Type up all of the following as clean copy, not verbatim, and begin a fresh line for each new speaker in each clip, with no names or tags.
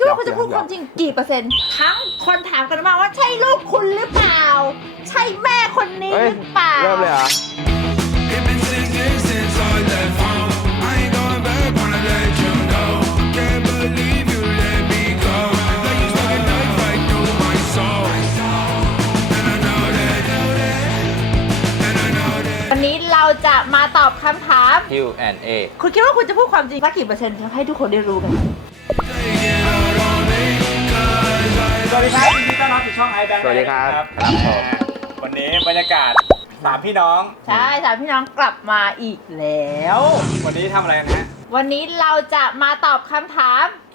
ว่าคุณจะพูดความจริงกี่เปอร์เซ็นต์ทั้งคนถามกันมาว่าใช่ลูกคุณหรือเปล่าใช่แม่คนนี้หรือเปล่า
เริ่มเลยเหรอ
วันนี้เราจะมาตอบคำถาม
Q&A
คุณคิดว่าคุณจะพูดความจริงสักกี่เปอร์เซ็นต์ให้ทุกคนได้รู้กัน
สวัสดีครับยินดีต้อนรับสู่ช่อง iBank
สวัสดีครับ
วันนี้บรรยากาศ3พี่น้อง
ใช่สามพี่น้องกลับมาอีกแล้ว
วันนี้ทำอะไรกันฮะ
วันนี้เราจะมาตอบคำถาม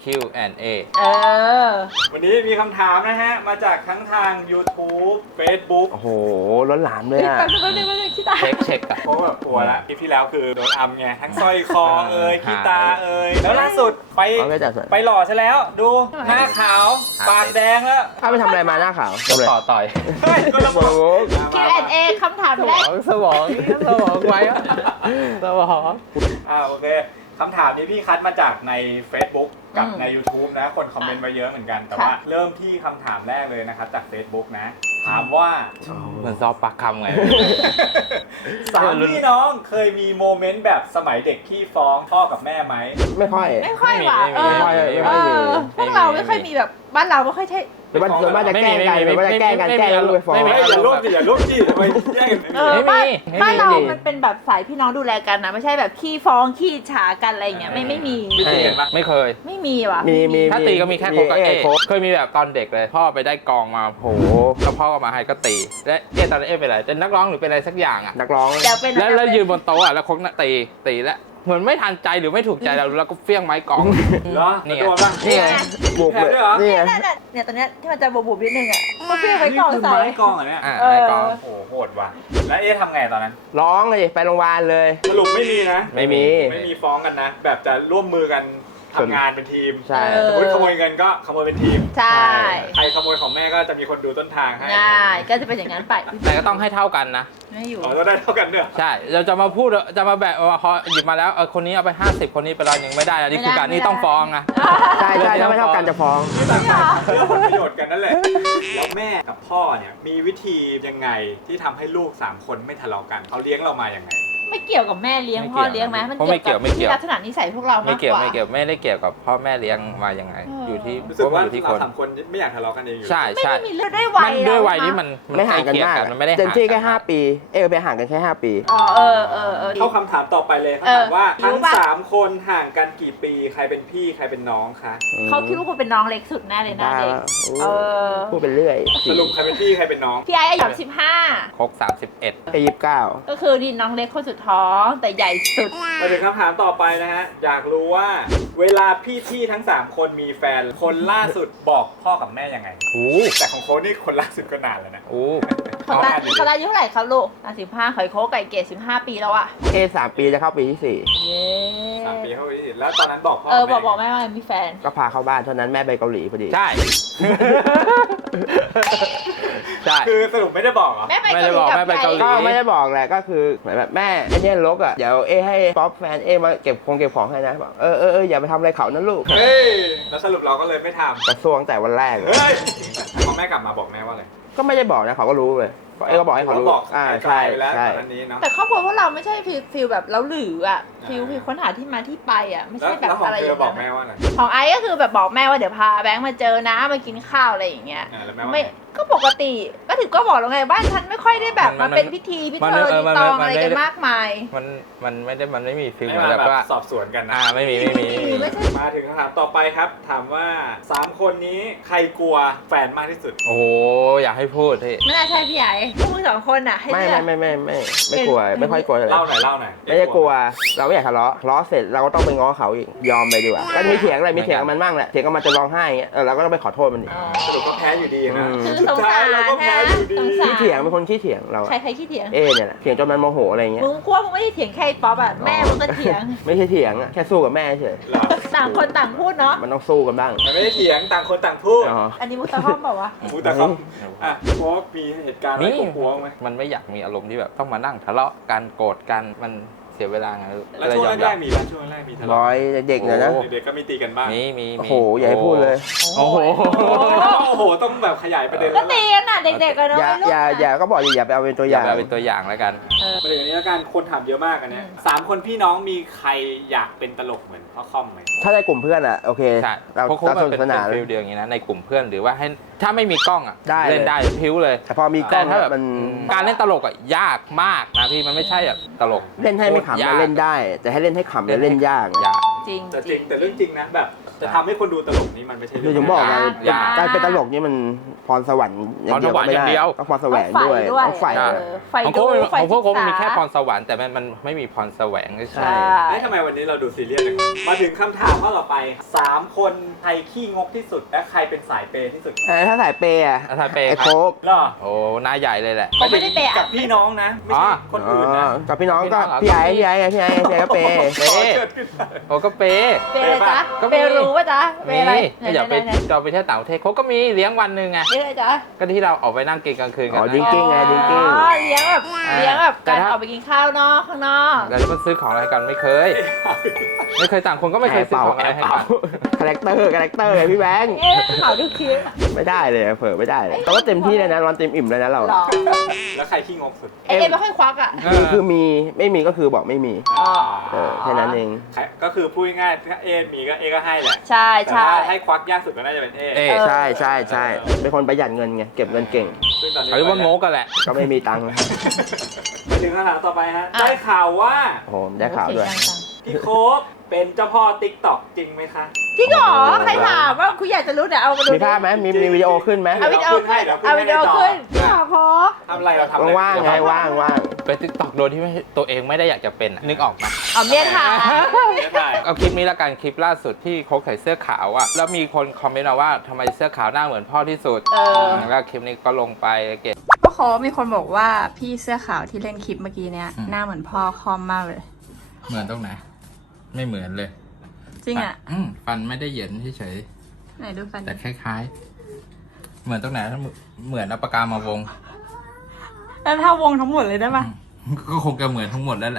Q&A
วันนี้มีคำถามนะฮะ มาจากทั้งทาง YouTube Facebook
โอ้โหล้นหลามเลย
แป๊
อ่ะ
บนึงคิดตา
เช็คอะ
เพราะแบบกลัวละคลิปที่แล้วคือโดนอัมไง ทั้งสร้อยคอเอ่ยกีตาร์เอ่ยแล้วล่าสุดไป
เอาไม่จัดสวย
ไปหล่อซะแล้ว ดูหน้าขาว ปากแดงแล้ว
ถ้าไปทำอะไรมาหน้าขาวทำอะไร
ต่อย
เฮ้ยก็ระ
โอ้
บบ
โห
Q&A คำถาม
ส
แร
มอก งสมไว้อะสมอง
โอเคคำถามนี้พี่คัดมาจากใน Facebook กับใน YouTube นะ คนคอมเมนต์มาเยอะเหมือนกัน แต่ว่าเริ่มที่คำถามแรกเลยนะครับ จาก Facebook นะ ถามว่า
เหมือนซอฟปากคำไง
สามพี่น้องเคยมีโมเมนต์แบบสมัยเด็กขี้ฟ้องพ่อกับแม่ไหม
ไม่ค่อย
ไม่ค่อยว่ะ
ไม่ค่อยมี
พวกเราไม่ค่อยมีแบบบ้านเราไม่ค่อยใช่
หรือว่าส่วนมากจะแกล้งกันหรือว่าจะแกล้งกันแกล้งแล้วไปฟ้อง
เฮ้ยอย่าลุกดิอย่าลุกดิทำไมแย่งกัน
บ้านเรามันเป็นแบบสายพี่น้องดูแลกันนะไม่ใช่แบบขี้ฟ้องขี้ฉากันอะไรอย่างเงี้ยไม่มี
ไม่เห็นปะ
ไม่เคย
ไม่มีว่ะ
มี
ถ้าตีก็มีแค่โคกกับเอ
โค้ก
เคยมีแบบตอนเด็กเลย พ่อไปได้กองมาโหแล้วพ่อก็มาให้ก็ตี และตอนนั้นเป็นอะไรเป็นนักร้องหรือเป็นอะไรสักอย่างอ่ะ
นักร้อง
เดี๋ยวเป็น
แล้วยืนบนโต๊ะอ่ะแล้วโคกตีแล้วเหมือนไม่ทันใจหรือไม่ถูกใจเราแล้วก็เฟี้ยงไม้กอง
เหรอ
นี่ไง
โดนปะ
นี่ไงบุกเลยนี่ไง
เนี่ยตอนเนี้ยที่มันจะบุบนิดนึงอ่ะก็เพี้ยงไปก่อน
นี่คือ
ใส่
ไม้กองเหรอเนี่ย
ไม้กอง
โอ้โหโหดว่ะแล้วทำไงตอนนั้น
ร้องเลยไปโรงพยาบาลเลย
สรุปไม่มีนะ
ไม่มี
ไม่มีฟ้องกันนะ แบบจะร่วมมือกันทำงานเป็นทีม
ใช่
สมมติขโมยเงินก็ขโมยเป็นทีม
ใช่
ใครขโมยของแม่ก็จะมีคนดูต้นทางให้
ง่ายก็จะเป็นอย่างนั้นไป
แต่ก็ต้องให้เท่ากันนะ
ไม่อยู่
อ๋อก็ได้เท่ากันด้วย
ใช่ เราจะมาพูดจะมาแบ่งว่าพอหยิบมาแล้วคนนี้เอาไป50คนนี้ไป100ไม่ได้นะนี่คือการนี่ต้องฟ้องนะ
ใช่ใช่ถ้าไม่เท่ากันจะฟ้อง
ที่ต่างๆเรื่องผลประโยชน์กันนั่นแหละ แล้วแม่กับพ่อเนี่ยมีวิธียังไงที่ทำให้ลูก3คนไม่ทะเลาะกันเขาเลี้ยงเรามาอย่างไง
ไม่เกี่ยวกับแม่เลี้ยง
ไม่เกี่
พ่อ
ยว
เลี้ยงไหมมัน
ไม่เกี่
เกี่
ย
ยว วกับที่ลักษณะนิสัยพวกเรา
ไม่
มาก
เกี่ยว
กว่า
ไม่ได้เกี่ยวกับพ่อแม่เลี้ยงมายังไง อยู่ที่
รู้สึกว่า
อยู่ที่ค
เรา
น
3คนไม่อยากทะเลาะกันเองอยู่
ใช่
ไม่
ใช่
ได้มีเรื่องด้วยวัย
มันด้วยวัย
แล้ว
นี้
นะ
มัน
ไม่ห่างกัน
ใล้
มาก
เคียมันไม่ได้
เต็มที่แค่
ห่าง
5 ปีไปห่างกันแค่5 ปี
อ๋อ
เข้าคำถามต่อไปเลยเขาถามว่าทั้ง3คนห่างกันกี่ปีใครเป็นพี่ใครเป็นน้องคะ
เขาคิดว่าคุณเป็นน้องเล็กสุดแน่เลยนะเด็ก
พูดไปเรื่อย
สรุปใครเป็นพี่ใครเป็นน้อง
พี่ไอ้อายุ15
ครบ31
ไอ้29
ก็คือนี่น้องเล็กคนสุดท้องแต่ใหญ่สุด
มาถึงคำถามต่อไปนะฮะ อยากรู้ว่าเวลาพี่ทั้ง3คนมีแฟนคนล่าสุดบอกพ่อกับแม่ยังไง
โอ้
แต่ของโค้ดนี่คนล่าสุดก็นานแล้วนะ
โอ้
เขาอายุเท่าไหร่ครับลูก15ขอยโค้กไก่เกศ15 ปีแล้วอะ
3 ปีจะเข้าปีที่
เย้
3 ปีเข้าไปที่แล้วตอนนั้นบอกพ่อ
บอกแม่ว่ามีแฟน
4 ก็พาเข้าบ้านเท่านั้นแม่ไปเกาหลีพอดี
ใช่ ใช่
คือสรุปไม่ได้บอกเหรอ
แม่ไปเกาหลีกับ
แม่ไปเกาหลี
ก็ไม่ได้บอกแหละก็คือเหมือนแบบแม่ไอ้เนี่ยลกอ่ะเดี๋ยวให้ป๊อปแฟนมาเก็บของให้นะบอกอย่าไปทำอะไรเขานะลูก
เฮ้ย แล้วสรุปเราก็เลยไม่ท
กระทรวงแต่วันแรก
ำเฮ้ยพอแม่กลับมาบอกแม่ว่าไง
ก็ไม่ได้บอกนะเขาก็รู้เลยก็บอกให้เขารู้
บอก
ใช่
ไปแล้ว
ใช่
ตอนนี้เนาะ
แต่ครอบครัวพวกเราไม่ใช่ฟิลแบบเราหรืออะฟิลค้นหาที่มาที่ไปอะไม่ใช่แบบ
แล้วของ
อะไรอ
เธอย่าง บอก
นั้
แม่
น
ว่าไง
ของไอ้ก็คือแบบบอกแม่ว่าเดี๋ยวพาแบงค์มาเจอนะมากินข้าวอะไรอย่างเงี้ย
แล้วแม่ว่า
ไม่
ไง
ก็ปกติก็ถึงก็บอกแล้วไงบ้านฉันไม่ค่อยได้แบบมาเป็นพิธีพิธีตองอะไรกันมากมาย
มันไม่มีฟิล
ไม่
เหมือ
มาน
แบบ
แบบ
ว่า
สอบสวนกันนะ
ไม่มี
ไม่ใช่
มาถึงคำถามต่อไปครับ ถามว่า3คนนี้ใครกลัวแฟนมากที่สุด
โอ้โหอยากให้พูดที่
ไม่น่าใช่พี่ใหญ่พวกมึงสองคนอะให้
ไม่
เลือก
ไม่กลัวไม่ค่อยกลัวเลย
เล่าหน่อย
ไม่ได้กลัวเราไม่อยากทะเลาะเสร็จเราก็ต้องไปง้อเขาอีกยอมไปดีกว่าก็มีเถียงกับมันบ้างแหละเถียงกับมันจะร้องไห้อย่างเงี้ยเราก็ต้องไปขอโทษมันอีก
สรุปก็แพ้อยู่ดีนะ
คือส
สุ
ง
ดท้า
สาย ร
เราก็
นะ
แพ้อยู่ดี
สงสาร
ขี้เถียงเป็นคนขี้เถียงเรา
ใครขี้เถียง
เนี่ยแหละเถียงจนมันโมโหอะไรเงี้ย
มึงกลัวมึงไม่ได้เถียงแค่ป๊อปอะแม่มึงก็เถียง
ไม่ใช่เถียงอะแค่สู้กับแม่เฉย
เหรอ
ต่างคนต่างพูดเนาะ
มันต้องสู้กันบ้าง
มันไม่ได้เถียงต่างคนต่างพูด
อ๋อ
อันนี้มุตะห้อมเปล่าวะ
พูดแต่เขาอ่ะโค้กมีเหตุการณ์อะไร
นี่
กลัวไหม
มันไม่อยากมีอารมณ์ที่แบบต้องมานั่งทะเลาะกันโกรธกันมันเสียเวลาไง
แล้วช่วงแรกๆมีไหมช่วงแรกๆมีทะ
ร้
เลาะ
อยเด็กๆเลยนะ
เด็กๆก็มีตีกันบ้าง
มี
โอ้โหอย่าให้พูดเลย
โอ้โห
โอ้โหต้องแบบขยายประเด็น
ก็
แล้ว
ตีกันน่ะเด็กๆกันเนาะ
อย่า
วัยรุ่น
อย่า
น่ะ
อย่าก็บอกอย่าไปเอาเป็นตัวอย่
อา
ย่าง
ไปเอาเป็นตัวอย่างแล้วกัน
ประเด็นนี้แล้วกันคนถามเยอะมากอันเนี้ย3 คนพี่น้องมีใครอยากเป็นตลกเหมือนพ่อค่อมไหม
ถ้าในกลุ่มเพื่อนอ่ะโอเค
ใช่
เรา
เพราะคุ
เรา
มัน
สนุ
เป็
ก
น
สนาน
ฟิลเดียวอย่างนี้นะในกลุ่มเพื่อนหรือว่าให้ถ้าไม่มีกล้องอ่ะ
ได้เลย
เล่นได้พิ้วเลย
แต่พอมีกล้
แต่
อง
ถ้าแบบ
มัน
การเล่นตลกอ่ะยากมากนะพี่มันไม่ใช่แบบตลก
เล่นให้ไม่ขำ
ยา
มั
ก
นเล่นได้ แต่ให้เล่นให้ขำมันเล่นยาก
ยาก
จริง
แต่จริงแต่เรื่องจริงนะแบบจะทำให้คนดูตลกนี่มันไม่ใช่
คือ
เรื่
ถึ
อง
งบอกไง
ยาก
การเป็นตลกนี่มันพรสวรรค์อย่างเดียวก็ไม่
พรสวรรค์อย่างเดี
ได้
ยว
ต้องพรแสวง
ต้อง
ด้วย
ใฝ่
ต้องใฝ่
ใช่
ไฟ
ของ
ดู
โค้ช
ไฟ
ของโค้ช
ศึกษา
มีแค่พรสวรรค์แต่มันไม่มีพรแสวงใช่
ใช่
เฮ้ยทำไมวันนี้เราดูซีเรียสจังมาถึงคำถามข้อต่อไป3 คนใครขี้งกที่สุดและใครเป็นสายเปย์ที่สุด
ถ้าสายเปย์อะ
ถ้าเปย์
ไอ้
ใคร
โค้ก
เหรอ
โอ้หน้าใหญ่เลยแหละ
ผมไม่ได้เตะ
กับพี่น้องนะไม่ใช่คนอื่นนะ
กับพี่น้อง
พี่น้
ก็
องเหรอ
พี่ไอ้ไงพี่ไอ้ก็เปย์
เปย์
เกิดขึ้นมา
โอ้ก็เปย์
เปย์อะไรจ๊ะ
ก็มี
เปย์รู้ป่ะจ๊ะเป
มี
ย์อะไร
ก็อย่าไป
ไหน
เราไปเที่ยวต่างประเทศเขาก็มีเลี้ยงวันหนึ่งไง
ๆๆนี่เลยจ๊ะ
ก็ที่เราออกไปนั่งกินกลางคืนกั
อ๋
น
อดิ้งกิ้งไงดิ้งกิ้ง
อ๋อเลี้ยงแบบเลี้ยงแบบ
แต่
การ
ถ้า
ออกไปกินข้าวนอกข้างนอก
แล้วก็ซื้อของอะไรกันไม่เคย ไม่เคยต่างคนก็ไม่เคยซื้อของอะไรให้กัน
คาแรคเตอร์ไงพี่แบงค์
เอ๊ะข่าวดูคลิป
ไม่ได้เลยเผลอไม่ได้เลยแต่ว่าเต็มที่เลยนะนอนเต็มอิ่มเลยนะเรา
หรอ
แล้วใครขี้งกสุด
เอ๊ะไม่ค่อยควักอ่ะ
คือมีไม่มีก็คือบอกไม่มี
อ๋อ
แค่นั้นเอง
ก็คือพูดง่ายๆถ้าเอมีก็เอก็ให้แหละ
ใช่
แต่
ใช่
ว่าให้ควักยากสุดก็น่าจะเป็นเอ
เอ๊ะ
ใช่เป็นคนประหยัดเงินไงเก็บเงินเก่ง
ซึ่งตอนนี้
เขาเรียกว่าโง่กันแหละ
ก็ไม่มีตังค์
ไปถึงคำถามต่อไปฮะได้ข่าวว่า
โอ้โหได้ข่าวด้วย
พี่โค้กเป็นเจ้าพ่อติ๊กต็อกจริงไหมคะ
จริงเหรอใครถามว่าคุณอยากจะรู้เดี๋ยวเอามาดู
มีภาพไหมมีวิดีโอขึ้นไหม
เอาวิดีโอขึ้นเอาวิดีโอขึ้นพี่หรอขอ
ทำอะไรเราทำอะไร
ว่างๆไงว่าง
เป็นติ๊กต็อกโดยที่ตัวเองไม่ได้อยากจะเป็นอะนึกออกไหม
เอาเมียถาม
ไม่ได้
เอาคลิปนี้ละกันคลิปล่าสุดที่โค้กใส่เสื้อขาวอะแล้วมีคนคอมเมนต์มาว่าทำไมเสื้อขาวหน้าเหมือนพ่อที่สุด แล้วคลิปนี้ก็ลงไปเก็บ
ก็เขามีคนบอกว่าพี่เสื้อขาวที่เล่นคลิปเมื่อกี้เนี้ย
อืม
หน้าเหมือนพ่อคอมมากเลย
เหมือนตรงไหน ไม่เหมือนเลย
จริงอ่ะ
ฟันไม่ได้เหย็นเฉย
ไหนดูฟัน
ๆแต่คล้ายๆ เหมือนตรงไหนเหมือนเอาปากกามาวง
แล้วถ้าวงทั้งหมดเลยได้ปะ
ก็คงจะเหมือนทั้งหมดแล้วแหละ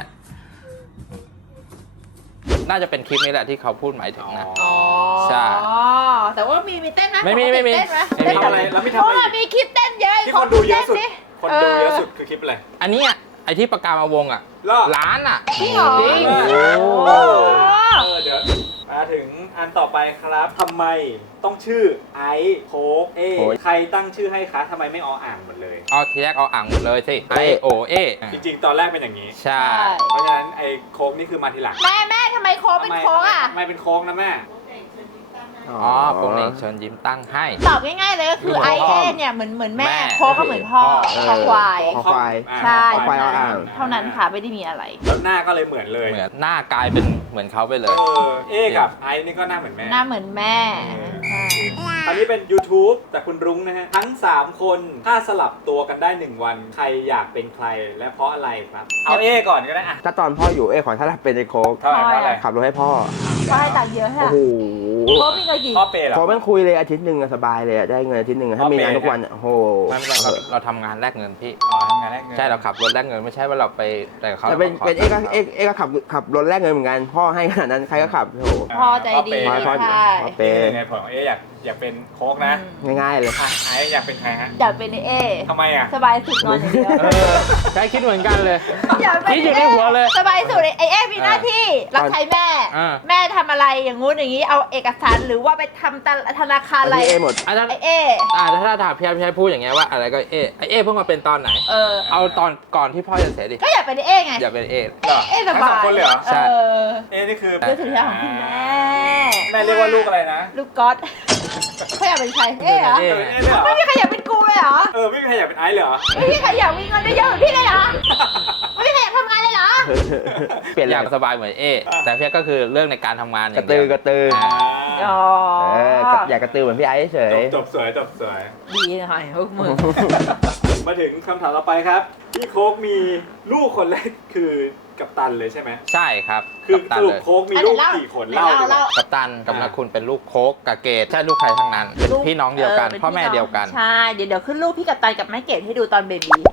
น่าจะเป็นคลิปนี้แหละที่เขาพูดหมายถึงนะ
อ๋อ
ใช่
แต่ว่ามีเต้นนะ
ไม่มี
เต้นไหม
ไม่มี
เต้น
ทำอะไรแล้วไม่
เพ
ทำ
ราะ
อะไร
ว่ามีคลิปเต้นเยอะ
ที่คนดูเยอะสุด
ต้น
คนดูเยอะสุดคือคลิปอะไร
อันเนี้ยไอที่ปากกามาวงอะ
เหรอ
ล้านอะ
จริงเหรอ
จริง
โอ้
เดี๋ยวมาถึงอันต่อไปครับทำไมต้องชื่อไอซ์โค้กเอ
โอ้ย
ใครตั้งชื่อให้คะทำไมไม่ออ่างหมดเลย
เอาทีแรกเอาอ่างหมดเลยสิไอโอเอ
จริงๆ ตอนแรกเป็นอย่างนี้
ใช่
เพราะฉะนั้นไอ้โค้กนี่คือมาทีหลัง
แม่ทำไมโค้กเป็นโค้กอ่ะ
ทำไมเป็นโค้กนะแม่
อ๋อโปรเนกเชิญยิ้มตั้งให้
ตอบง่ายๆเลยก็คือ
คือ
ไอ
พ่อ
เอเนี่ยเหมือนแม่
แม่
โค้กก็เหมือนพ่อ
เออ
คอควาย
คอควาย
ใช่
ควายเอาอ่าง
เท่านั้นค่ะไม่ได้มีอะไร
แล้วหน้าก็เลยเหมือนเลย
เหมือนหน้ากลายเป็นเหมือนเขาไปเลย
เอกับไอซ์นี่ก็หน้าเหมือนแม่
หน้าเหมือนแม่ใช่
อันนี้เป็น YouTube จากคุณรุ้งนะฮะ ทั้ง 3 คนถ้าสลับตัวกันได้ 1 วัน ใครอยากเป็นใครและเพราะอะไรครับ เอาเอก่อนก็ได้อะ
ถ้าตอนพ่ออยู่ขอถ้าเป็นไอ้โค้ก
เท่าไหร่เพราะอะไร
ขับรถให้พ่อ
ก็ให้ตังค์เยอะ
โอ้
ค่ะ
โห
โค้กมีเงินกี่
พ่อเปย์เหรอ
พอแม่งคุยเลยอาทิตย์หนึ่งอะสบายเลยอะได้เงินอาทิตย์หนึ่งอะถ้ามีงานทุกวันอะโอ้โห
ไม่เป็นไรเราทำงานแลกเงินพี่
อ๋อทำงานแรกเงิน
ใช่เราขับรถแลกเงินไม่ใช่ว่าเราไปแต่กับเขา
แต่เป็น
ราขอ
เป็นเอกก็ขับรถแลกเงินเหมือนกันพ่อให้ขนาดนั้นใครก็ขับโอ้โห
พ่อใจดี
พ่อ
ใช่
เป
เป็น
ย์
ยังไงผมเออยากเป็นโค้กนะ
ง่ายๆเลย
อ่ะไอซ์อยากเป็นใครฮะ
อยากเป็นเอ
ทำไมอ่ะ
สบายสุดนอนอย่างเดียว
ใช่คิดเหมือนกันเลย
อยากเป็น
คิดอยู่ในหัวเลย
สบายสุดไอเอมีหน้าที่รับใช้แม่
อ่า
แม่ทำอะไรอย่างงู้นอย่างนี้เอาเอกสารหรือว่าไปทำธนาคารอะไร
มีเอหมด
อาจารย์
ไอเอ
ถ้าถามพี่ชัยพูดอย่างเงี้ยว่าอะไรก็เอเพิ่งมาเป็นตอนไหน เอาตอนก่อนที่พ่อจะเสียดิ
ก็อยากเป็นเอไง
อย่าเป็นเอ
เหรอ
เอส
ทั้ง
บา
สอง
ย
คนเลยเหรอ
ใช่
เอนี่คือ
เรื่องสุดท้ายของคุณแม่
แม่เรียกว่าลูกอะไรนะ
ลูกก๊อตเขาอยากเป็นใครเอเหรอ
เอ
เอเลยเหรอ
ไม่มีใครอยากเป็นกูเลยเหรอ
ไม่มีใครอยากเป็นไอซ์เลยเหรอ
ไม่มีใครอยากมีเงินเยอะๆเหมือนพี่เลยเหรอไม่มีใครอยากทำงานเลยเหรอ
เปลี่ยน
อ
แล้
ยาว กสบายเหมือนเอแต่เพียก็คือเรื่องในการทำงานอก
ระ
ย่าง
ตื
เดี
อ
ยว
กระตือ
อ๋อ
อยากกระตือเหมือนพี่ไอ้เฉย
จบสวยจบสวย
ดีหน่อยพวกมึง
มาถึงคำถามต่อไปครับ พี่โค้กมีลูกคนแรกคือกัปตันเลยใช่ไหม
ใช่ครับ
คือ
กัปตั
ส
น
รุป
เลย
โค้กมีลูกกี่คนเล่าดีกว่า
กัปตันกับนักคุณเป็นลูกโค้กกับเกดใช่ลูกใครทั้งนั้น
ลูก
พี่น้องเดียวกัน
ป็
พ่อแม่
พี่น้ง
เดียวกัน
ใช่เดี๋ยวขึ้นรูปพี่กับตันกับแม่เกดให้ดูตอนเบบี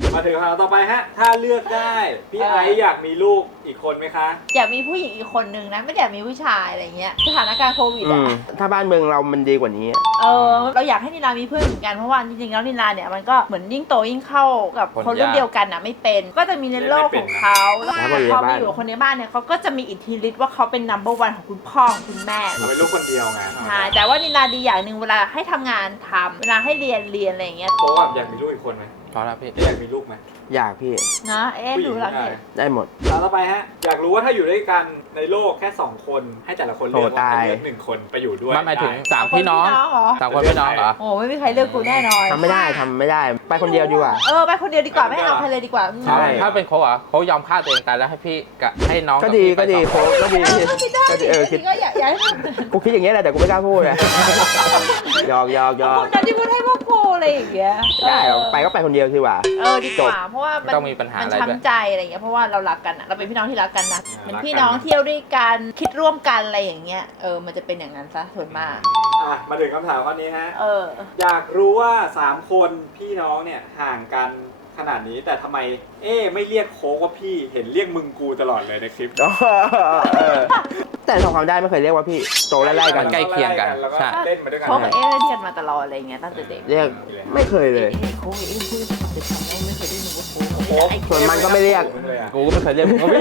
มาถึงคำถามต่อไปฮะ ถ้าเลือกได้พี่ไอซ์อยากมีลูกอีกคนไหมคะ
อยากมีผู้หญิงอีกคนนึงนะไม่ได้อยากมีผู้ชายอะไรเงี้ยสถานการณ์โควิด
อื
อะ
มถ้าบ้านเมืองเรามันดีกว่านี้อะ
เราอยากให้นิลามีเพื่อนเหมือนกันเพราะว่าจริงๆแล้วนิลาเนี่ยมันก็เหมือนยิ่งโตยิ่งเข้ากับคนรุ่นเดียวกันอะไม่เป็นก็จะมีในโลกของเขาแล้วพอมาอยู่กับคนในบ้านเนี่ยเขาก็จะมีอิทธิฤทธิ์ว่าเขาเป็น number one ของคุณพ่อของคุณแม่
เราเป็นลูกคนเดียวไง
ใช่แต่ว่านิลาดีอย่างหนึ่งเวลาให้ทำงานทำเวลาให้เรียนอะไรอย่างเงี้ย
เพราะว่าอยากมีลูกอีกคนไหม
พอแล้วพี่
อยากมีลูกไหม
อยากพี่
นะดูแล้วเนี่ย
ได้หมด
ต่อไปฮะ อยากรู้ว่าถ้าอยู่ด้วยกันในโลกแค่ 2 คนให้แต่ละคนเลือก
โอ้ตา
ว่าย ให้เลือก1 คนไปอยู่ด้วย
มันหมายถึง
ได้
3 พี่น้อง
เหรอ
3 คนพี่น้องเหรอ
โอ้ไม่มีใครเลือกกูแน่นอน
ทำไม่ได้ไปคนเดียวดีกว่า
ไปคนเดียวดีกว่าไม่เอาใครเลยดีกว่า
ใช่
ถ้าเป็นโค้กอ่ะโค้กยอมฆ่าตัวเองตายแล้วให้พี่กับให้น้อง
ก็
บ
ดี
พี่ไป
ก็ดี
ต่อ
โค้ชก็ดี
ก็คิดได้
ก็ดีคิด
ก็อยากให้มัน
กูคิดอย่างเงี้ยแหละแต่กูไม่กล้าพูดเลยหยอก
คนนั้นที่พูดให้พวกกูอะไรอย่างเงี้ย
ได้เหรอไปก็ไปคนเดียวดีกว่า
ดีกว่าเพราะว่ามัน
ต้องมีปัญหาอะไรด้วย
ช้ำใจอะไรอย่างเงี้ยเพราะว่าเรารักกันอะเราเป็นพี่น้องที่รักกันนะเป็นพี่น้องเที่ยวด้วยกันคิดร่วมกันอะไรอย่างเงี้ยมันจะเป็นอย่างนั้นซะส่วนมาก
มาถึงคำถามข้อนี้ฮะ อยากรู้ว่า 3 คนพี่น้องเนี่ยห่างกันขนาดนี้แต่ทำไมไม่เรียกโค้กว่าพี่เห็นเรียกมึงกูตลอดเลยในคลิป
แต่ทำความได้ไม่เคยเรียกว่าพี่โตไล่ๆกัน
ใกล้เคียงกัน
แล้วก็
ใช่
เล่นมาด้วยกัน
เขากับเล่นกันมาตลอดอะไรอย่างเงี้ยตั้งแต่เด็ก
เรียกไม่เคยเลย
เขาเองพูดเด็กไม่เคยได้ยินว่าโค้
ส่วนมันก็ไม่เรียก
กูก็ไม่เคยเรียกมึงว่าพี่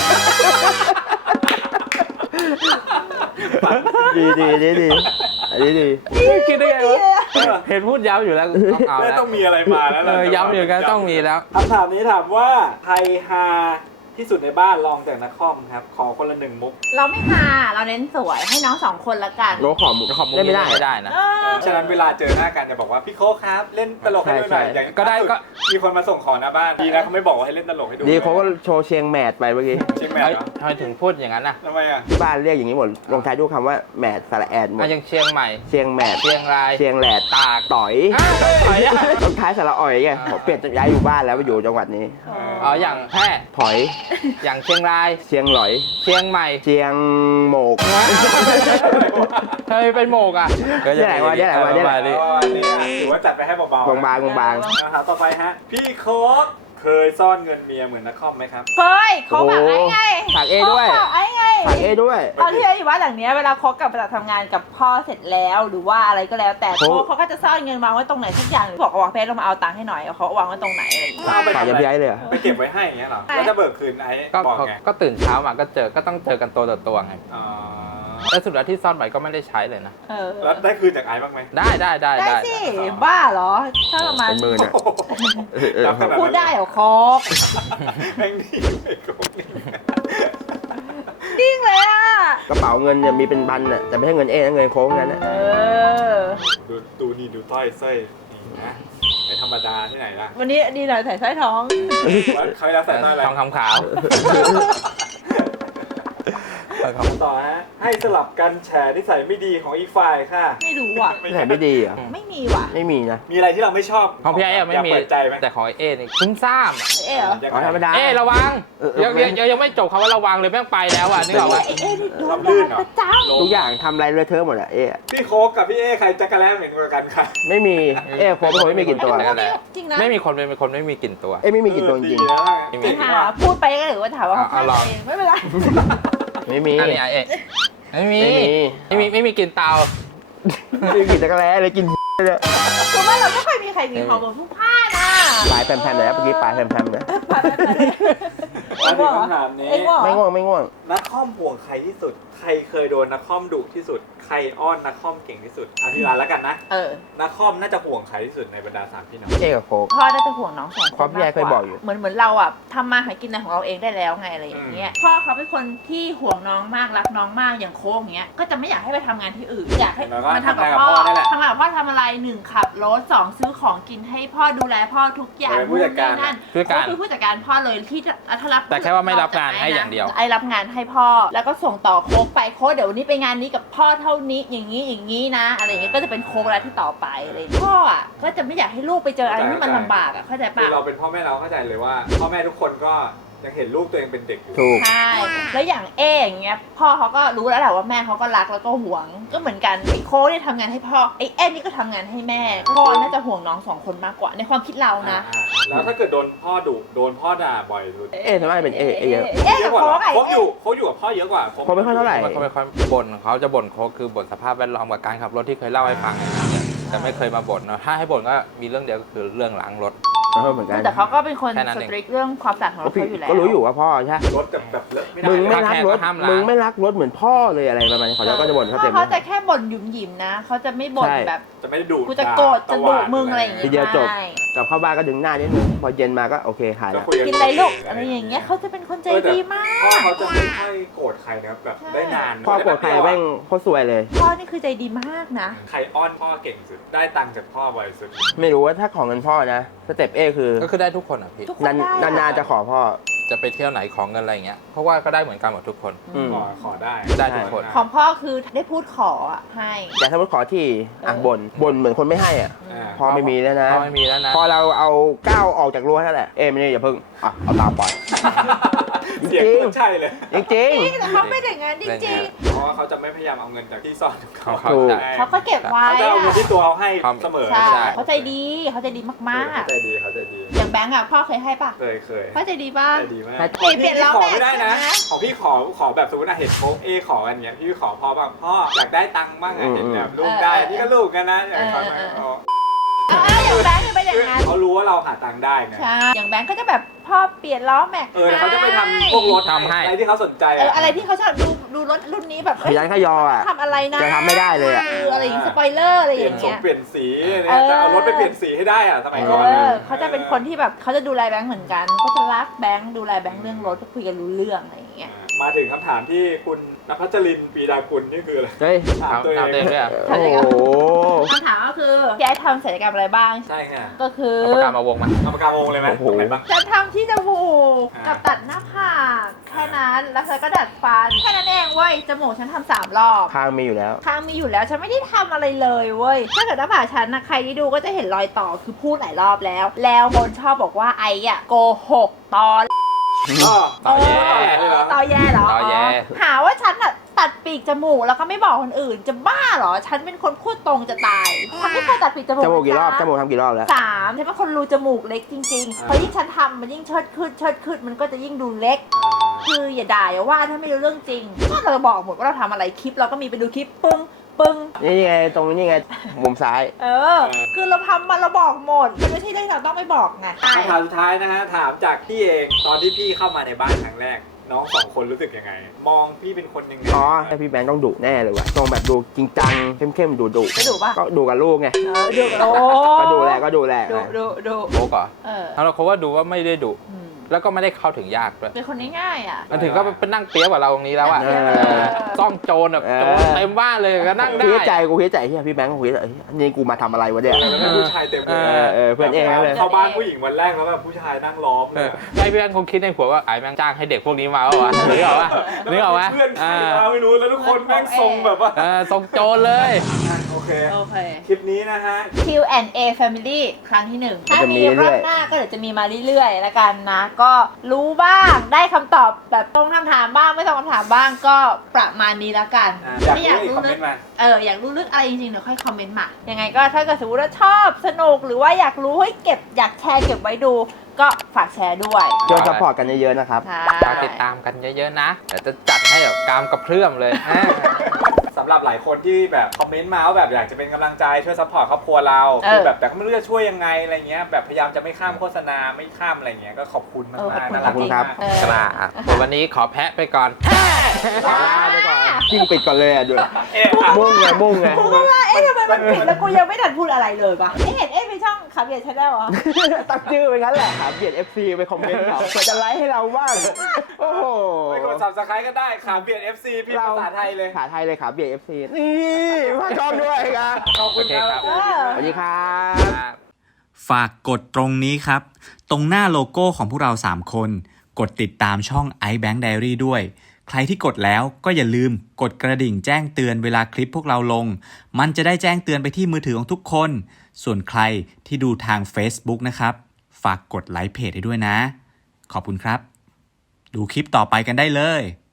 ดีอันนี้ดี
คิดได้ไงวะเห็นพูดย้ำอยู่แล้วต้องเอา
ไม่
แล้ว
ต้องมีอะไรมาแล้วล่ะ
ย้ำอยู่กันต้องมีแล้ว
คำถามนี้ถามว่าใครฮาที่สุดในบ้านลองจากนักคอมครับ ขอคนละ1 มุก
เราไม่หาเราเน้นสวยให้น้อง2 คนละกัน
โลขอม
ขอบมุก
เล่นไม่ได้
ไม่ได้นะ
ฉะนั้นเวลาเจอหน้ากันจะบอกว่าพี่โค้กครับ เล่นตลกให้ดูหน่อย
ใช่
อย่าง
ก็ได้ก็
มีคนมาส่งของหน้าบ้านดีนะเขาไม่บอกว่าให้เล่นตลกให้ดู
ดีเขาก็โชว์เชียงแมทไปเมื่อกี้
เชียงแม
เอ้
ท
ย
เหรอ
ทำไมถึงพูดอย่างนั้นน่ะ
ทำไมอ่ะ
ที่บ้านเรียกอย่างนี้หมดลงท้ายด้วยคำว่าแมทสระแอดหมด
อย่างเชียงใหม่
เชียงแมท
เชียงราย
เชียงแหลด
ตาก
ต่อย
ถอยอ่ะ
ลงท้ายสระอ่อยไงผมเปลี่ยนย้ายอยู่บ้านแล้วมาอยู่จังหวัดนี้
อ๋ออย่างแพร่
ถอย
อย่างเชียงราย
เชียงหลอย
เชียงใหม่
เชียงโหมก
ทำไมเป็นโหมกอ่ะ
เนี่ยไหนวะเนี่ยไหนวะเนี่ยไหน
อ๋อนี่อ่ะถือว่าจัดไปให้เบาๆ
บางๆ
คำถามต่อไปฮะ พี่โค้กเคยซ่อนเงินเมียเหมือนนักคอมไหมครับ
เฮ้ยเขาฝากไอ้ไง
ฝากเอด้วย
ฝากไอ้ไง
ฝากเอด้วย
ตอนที่ไอ้อยู่บ้านหลังเนี้ยเวลาเขากลับจากทำงานกับพ่อเสร็จแล้วหรือว่าอะไรก็แล้ว แต่
โอ้
เขาก็จะซ่อนเงินวางไว้ตรงไหนสักอย่างบอกว่าเพชรเรามาเอาตังค์ให้หน่อยเขาวางไว้ตรงไหนอะไรอย่างเงี้ย
เอาไป
ฝาก
ทำ
ยั
อะ
บ
ไร
ย้ายเลยเหรอ
ไปเก็บไว้ให้อย่างเงี้ยเหรอ แล้วจะเบิกคืนไอ้
ก็
บอกไง
ก็ตื่นเช้ามาก็ก็ต้องเจอกันตัวต่อตัวไง
อ๋อ
แต่สุดท้ายที่ซ่อนไว้ก็ไม่ได้ใช้เลยนะ
แล้วได้คืนจากไอ้บ้างไหม
ได้ได้ได้
ได้สิบ้าเหรอถ้าประมาณ
เป็นหมื่นอ่ะ
รับขนานั้น
พูดได้เหรอโคก
แม่งดีไอ้โค้กนี่
ดิ้งเลยอ่ะ
กระเป๋าเงินเนี่ยมีเป็นพันอ่ะแต่ไม่ใช่เงินเอนะเงินโค้งนั้นนะ
ดูนี่ดูต้อยเส้ยนี่นะไม่ธรรมดาที่ไหนล่ะ
วันนี้ดีหน่อยใส่สร้อยท้อง
เขาไม่รับสายต้อยอะไร
ทองคำขาว
ต่อฮะให้สลับกันแฉนิสัยไม่ดีของอีกฝ่ายค่ะ
ไม่รู้ว่ะ
ไหนไม่ดีอ่ะ
ไม่มีว่ะ
ไม่มีนะ
มีอะไรที่เราไม่ชอบ
ของพี่ไอ้อะไม่มี
อยากเปิดใจไหม
แต่ของไอ้เอนี่คุ้มซ่ามอะ
เอ๋เหรอ
อ๋อธรรมดา
เอ้ระวัง
เออ
ยังไม่จบคำว่าระวังเลยแม่งไปแล้วอ่ะนึกออกปะ
เอ๋นี่โดน
ทำลื่นเหรอ
ประจำ
ทุกอย่างทำอะไรเลอะเทอะหมดอ่ะเอะ
พี่โค้กกับพี่เอใครจักรแล้เหม็นกว่ากันค่ะ
ไม่มีเอะโค้งเป็นคนไม่มีกลิ่นตัว
จริงนะ
ไม่มีคนเป็นคนไม่มีกลิ่นตัว
เอะไม่มีกลิ่นตัวจริง
ดีนะ
ไม่มี
เก่ง
หา
ว่ะ
พูดไปก็หรือว่าถามว่าเขา
เอาลอง
เองไม่เป็นไร
ๆไม่มี
อันนี้ไอ้ไม่มี
ไม่มี
ไม่มีกลิ่นเตา
ไม่มีกลิ่นจักรแร้เลยกลิ่นเลย
คือว่าเราไม่ค่อยมีใครมีฮอร์โมนผู้พ่านอ่ะ
ปลายแผ่นๆเลยนะเมื่อกี้ปลายแผ่นๆนะ
มาถึงคำถามนี้
เอ็งว่า
ไม่ง่วงไม่ง่วง
นักคอมห่วงใครที่สุด ใครเคยโดนนักคอมดุที่สุด ใครอ้อนนักคอมเก่งที่สุดอธิบายแล้วกันนะ นักคอมน่าจะห่วงใครที่สุดในบรรดา3พี่น้อง
เอะกับโค้ง
พ่อน่าจะห่วงน้อง2 คน
เพราะพี่ยายเคยบอกอยู่
เหมือนเราอ่ะทำมาหากินในของเราเองได้แล้วไงอะไรอย่างเงี้ยพ่อเขาเป็นคนที่ห่วงน้องมากรักน้องมากอย่างโค้งอย่างเงี้ยก็จะไม่อยากให้ไปทำงานที่อื่นอยากให้มาทำกับพ่อทำงานกับพ่อทำอะไร1ขับรถ2ซื้อของกินให้พ่อดูแลพ่อทุกอย่าง
เป็นผู้จัดการ
นั่นเขาคือผู้จัดการพ่อเลยที่ถ้ารับ
แต่แค่ว่าไม่รับงานให้อย่างเดียว
ไอ้รับงานให้พ่อแล้วก็ส่งต่อโค้กไปโค้กเดี๋ยววันนี้ไปงานนี้กับพ่อเท่านี้อย่างนี้นะอะไรอย่างเงี้ยก็จะเป็นโค้กแล้วที่ต่อไปอะไรอย่างเงี้ยพ่ออ่ะก็จะไม่อยากให้ลูกไปเจออะไรที่มันลำบากอ่ะเข้าใจ
คื
ปะ
อเราเป็นพ่อแม่เราเข้าใจเลยว่า พ่อแม่ทุกคนก็ยังเห็นลูกตัวเองเป็นเด็กอยู่
ถูก
ใช่แล้วอย่างอย่างเงี้ยพ่อเขาก็รู้แล้วแหละว่าแม่เขาก็รักแล้วก็หวงก็เหมือนกันไอ้โค้ชเนี่ยทำงานให้พ่อไอ้นี่ก็ทำงานให้แม่พ่อน่าจะห่วงน้องสองคนมากกว่าในความคิดเรานะ
แล้วถ้าเกิดโดนพ่อดุโดนพ่อด่าบ่อยสุด
ส่วนมากเป็นเยอะ
กับโค้ชไอ้
โค้ชอยู่กับพ่อเยอะกว่า
โค้ชไม่ค่อยเท่าไหร่
เขาไม่ค่อยบ่นเขาจะบ่นโค้ชคือบ่นสภาพแวดล้อมกับการขับรถที่เคยเล่าให้ฟังแต่ไม่เคยมาบ่นเนาะถ้าให้บ่นก็มีเรื่องเดียวก็คือเรื่องล้างรถ
เหมือนกัน
แต่เขาก็เป็นคน
แค่นั้น
ส
เอง
ตริกเรื่องความสะอาดของรถเขาอยู่แล้ว
ก็รู้อยู่ว่าพ่อใช่
รถแบบเลอะไม่ได้
มึงไม่รักรถ
ห้ามล้าง
มึงไม่รักรถเหมือนพ่อเลยอะไรประมาณนี้เขาจะบ่นเขาเต็ม
เขาจะแค่บ่นหยุ่มหยิมนะเขาจะไม่บ่น
ใช่
แบบ
จะไม่ได้ดุ
กูจะโกรธจะดุมึงอะไรอย่าง
ที
เงี้ย
เดียวจบ
ใช่
กลับเข้าบ้านก็ดึงหน้านิดนึงพอเย็นมาก็โอเคหาย
ก็
แล้ว
คุย
กินอะไรลูกอะไรอย่างเงี้ยเขาจะเป็นคนใจดีมาก
พ่อเขาจะไม่ค่อยโกรธใครนะครับแบบได้นาน
พ่อโกรธใครแม่งโคตรซวยเลย
พ่อนี่คือใจดีมากนะ
ใครอ้อนพ่อเก่งสุดได้ตังค์จากพ่อบ่อยสุด
ไม่รู้ว่าถ้าของเงินพ่อนะสเต็ปเอคือ
ก็คือได้ทุกคนอ่ะพี่
ทุกคนได้
นานๆจะขอพ่อ
จะไปเที่ยวไหนของเงินอะไรอย่างเงี้ยเพราะว่าก็ได้เหมือนกันหมดทุกคน
อืม
ขอได้
ได้ทุกคน
ของพ่อคือได้พูดขออะให้
แต่ถ้ามุดขอที่บ่นเหมือนคนไม่ให้อ่ะพ่อไม่มีแล้วนะ
พ่อไม่มีแล้วนะ
พอเราเอาก้าวออกจากรั้วนั่นแหละไม่นี่อย่าเพิ่งเอาตามปล่อย
เสียงก็ใช่เลย
จริง
จริงแต่เขาไม่ได้งานจริง
เพราะว่าเขาจะไม่พยายามเอาเงินจากที่ซ่อนของเขา
ถูก
ๆเขาก็เก็บไว้
เขาจะเอาเงินที่ตัวเขาให้เสมอ
ใช่
ใช่
เขาใจดีเขาใจดีมาก
เขาใจดีเขาใจดี
ๆอย่างแบงก์อะพ่อเคยให้ป่ะ
เคย
พ่อใจดีป่ะ
ใจดีมาก
เปลี่ยนล้อ
ขอ
แม็กซ์
ไม่ได้นะ
ใช่ไหม
ของพี่ขอแบบสมมติเห็นโค้กขอกันเงี้ยพี่ขอพ่อบ้างพ่ออยากได้ตังค์บ้างเห็นแบบลูกได้นี่ก็ลูกกันนะอยากขอมา
อย่างแบงก์จะเป็นอย่างนั้น
เขารู้ว่าเราหาตังค์ได้ไง
ใช่อย่างแบงก์ก็จะแบบพ่อเปลี่ยนล้อแม็กซ์
แต่เขาจะไปทำพวกรถ
ทำให้
อะไรที่เขาสนใจ
อะไรที่เขาชอบดูรถรุ่นนี้แบบ
ๆขยันขยออ่ะ
ทำอะไรนะ
จะทำไม่ได้เลยอะ
อะไรอย่างสปอยเลอร์อะไร
เป
อ
ลี่ยน
ย่าง
ทรง
เงี้ย
เปลี่ยนสีเนี่ยจะเอารถไปเปลี่ยนสีให้ได้อะสมัยก่อน
เขาจะเป็นคนที่แบบเขาจะดูแลแบงค์เหมือนกันก็จะรักแบงค์ดูแลแบงค์เรื่องรถก็คุยกันรู้เรื่องอะไรอย่างเงี้ย
มาถึงคำถามที่คุณนภัชรินทร์ปีดากุลนี่คืออะไร
เฮ้ย
ถามตัวเอ
ถามตัวเอง
ง
ด้วยอะ
โอ้โห
คำถามก็คือย้ายทำศัลยกรรมอะไรบ้าง
ใช่ค่ะ
ก็คือ
เอาปากกามาวงมา
เอาปากกาวงเลยไหม
โอ้โห
ตรงไหนบ้าง
จะทำที่จมูกกับตัดหน้าผากแค่นั้นแล้วเธอก็ดัดฟันแค่นั้นเองเว้ยจมูกฉันทำ3 รอบ
ทางมีอยู่แล้ว
ข้างมีอยู่แล้วฉันไม่ได้ทำอะไรเลยเว้ยถ้าเกิดหน้าผากฉันนะใครที่ดูก็จะเห็นรอยต่อคือพูดหลายรอบแล้ว แล้วคนชอบบอกว่าไอ้อะโกหกตอน
ต่อแย่
ต่อแย่เหรอ
ต่อแย่
หาว่าฉันอะตัดปีกจมูกแล้วก็ไม่บอกคนอื่นจะบ้าเหรอฉันเป็นคนพูดตรงจะตายฉันไม่เคยตัดปีกจมูก
จมูกกี่รอบ
นะ
จมูกทำกี่รอบแล้ว
3ฉันเป็นคนรูจมูกเล็กจริงๆเพราะยิ่งฉันทำมันยิ่งเชิดขึ้นมันก็จะยิ่งดูเล็ก คืออย่าด่าอย่าว่าถ้าไม่รู้เรื่องจริงถ้าเราบอกหมดว่าเราทำอะไรคลิปเราก็มีไปดูคลิปปึ้ง
นี่ไงตรงนี้ไงมุมซ้าย
คือเราทำมาเราบอกหมดมันไม่ใช่เรื่องที่เราต้องไม่บอกไง
คำถามสุดท้ายนะฮะถามจากพี่เองตอนที่พี่เข้ามาในบ้านครั้งแรก น้อง2 คนรู้สึกยังไง มองพี่เป็นคนยังไง
อ๋อไอพี่แบงค์ต้องดุแน่เลยว่ะตรงแบบดูจริงจังเข้มๆดุ
ไม่ดุป่ะ
ก็ดูกับลูกไง
ดูโอ้
ก็ดูแล
ดู
โค้กเหรอ
เออ
ถ้าเราเขาว่าดูว่าไม่ได้ดุแล้วก็ไม่ได้เข้าถึงยากด้วย
เป็นคนง่ายๆอ่ะ
มันถึงก็เป็นนั่งเปี้ยกว่าเราตรงนี้แล้วอ่ะ
เออ
ซ่องโจรแบบโจรเต็มบ้านเลยก็นั่งได้
กูคิดใจเฮียพี่แบงค์กูคิดใจนี่กูมาทำอะไรวะเนี่ย
แล้วผู้ชายเต็มเลย
เพื่อนเองเลย
เข้าบ้านผู้หญิงวันแรกแล้วแบบผู้ชายนั่งล้อมเลย
ไอ้เพื่อนคงคิดในหัวว่าไอ้แม่งจ้างให้เด็กพวกนี้มาวะหรือเปล่าวะนึกออกไหม
เพื่อนใครมาไม่รู้แล้วทุกคนแม่งทรงแบบว่า
ทรงโจรเลย
โอเค
โอเค
คลิปนี้นะฮะ
Q&A Family ครั้งที่ 1 ถ้ามีรอบหน้าก็เดี๋ยวจะมีมาเรื่อยๆแล้วกันนะ ก็รู้บ้างได้คำตอบแบบตรงคำถามบ้างไม่ตรงคำถามบ้างก็ประมาณนี้แล้วกัน
อยากรู้คอมเมนต์มา
อยากรู้ลึกอะไรจริงๆเดี๋ยวค่อยคอมเมนต์มายังไงก็ถ้าเกิดสมมติว่าชอบสนุกหรือว่าอยากรู้ให้เก็บอยากแชร์เก็บไว้ดู ก็ฝากแชร์ด้วย
ช่วยซัพพอร์ตกันเยอะๆนะครับ
ฝากติดตามกันเยอะๆนะเดี๋ยวจะจัดให้แบบกามกระเพื่อมเลย
สำหรับหลายคนที่แบบคอมเมนต์มาว่าแบบอยากจะเป็นกำลังใจช่วยซัพพอร์ตครอบครัวเราคือแบบแต่ก็ไม่รู้จะช่วยยังไงอะไรเงี้ยแบบพยายามจะไม่ข้ามโฆษณาไม่ข้ามอะไรเงี้ยก็ขอบคุณมากๆน่ารัก
ขอบคุณครับ
มาก
กล้าวันนี้ขอแพะไปก่อน
ลาไปก่อนจิ้งปิดก่อนเลยอ่ะดู
อ่ะ
มุ่งไง
กูก็ว่าทำไมมันผิดแล้วกูยังไม่ทันพูดอะไรเลยปะเห็นไปช่องขับเบียดชาแนลเหรอ
ตั้งชื่อไปงั้นแหละขาเบียด FC ไปคอมเมนต์เขาเพื่อจะไลค์ให้เราบ้าง โอ้โห
ไปกด subscribe ก็ได้ขาเบียด FC พี่ภาษาไทยเลย
ขาไทยเลยขาเบียด FC นี่มาชอบด้วยครับ
ขอบคุณครับ
สวัสดีครับ
ฝากกดตรงนี้ครับ ตรงหน้าโลโก้ของพวกเรา3 คน กดติดตามช่อง iBank Diary ด้วย ใครที่กดแล้วก็อย่าลืมกดกระดิ่งแจ้งเตือนเวลาคลิปพวกเราลง มันจะได้แจ้งเตือนไปที่มือถือของทุกคน ส่วนใครที่ดูทาง Facebook นะครับ ฝากกดไลค์เพจให้ด้วยนะ ขอบคุณครับดูคลิปต่อไปกันได้เลย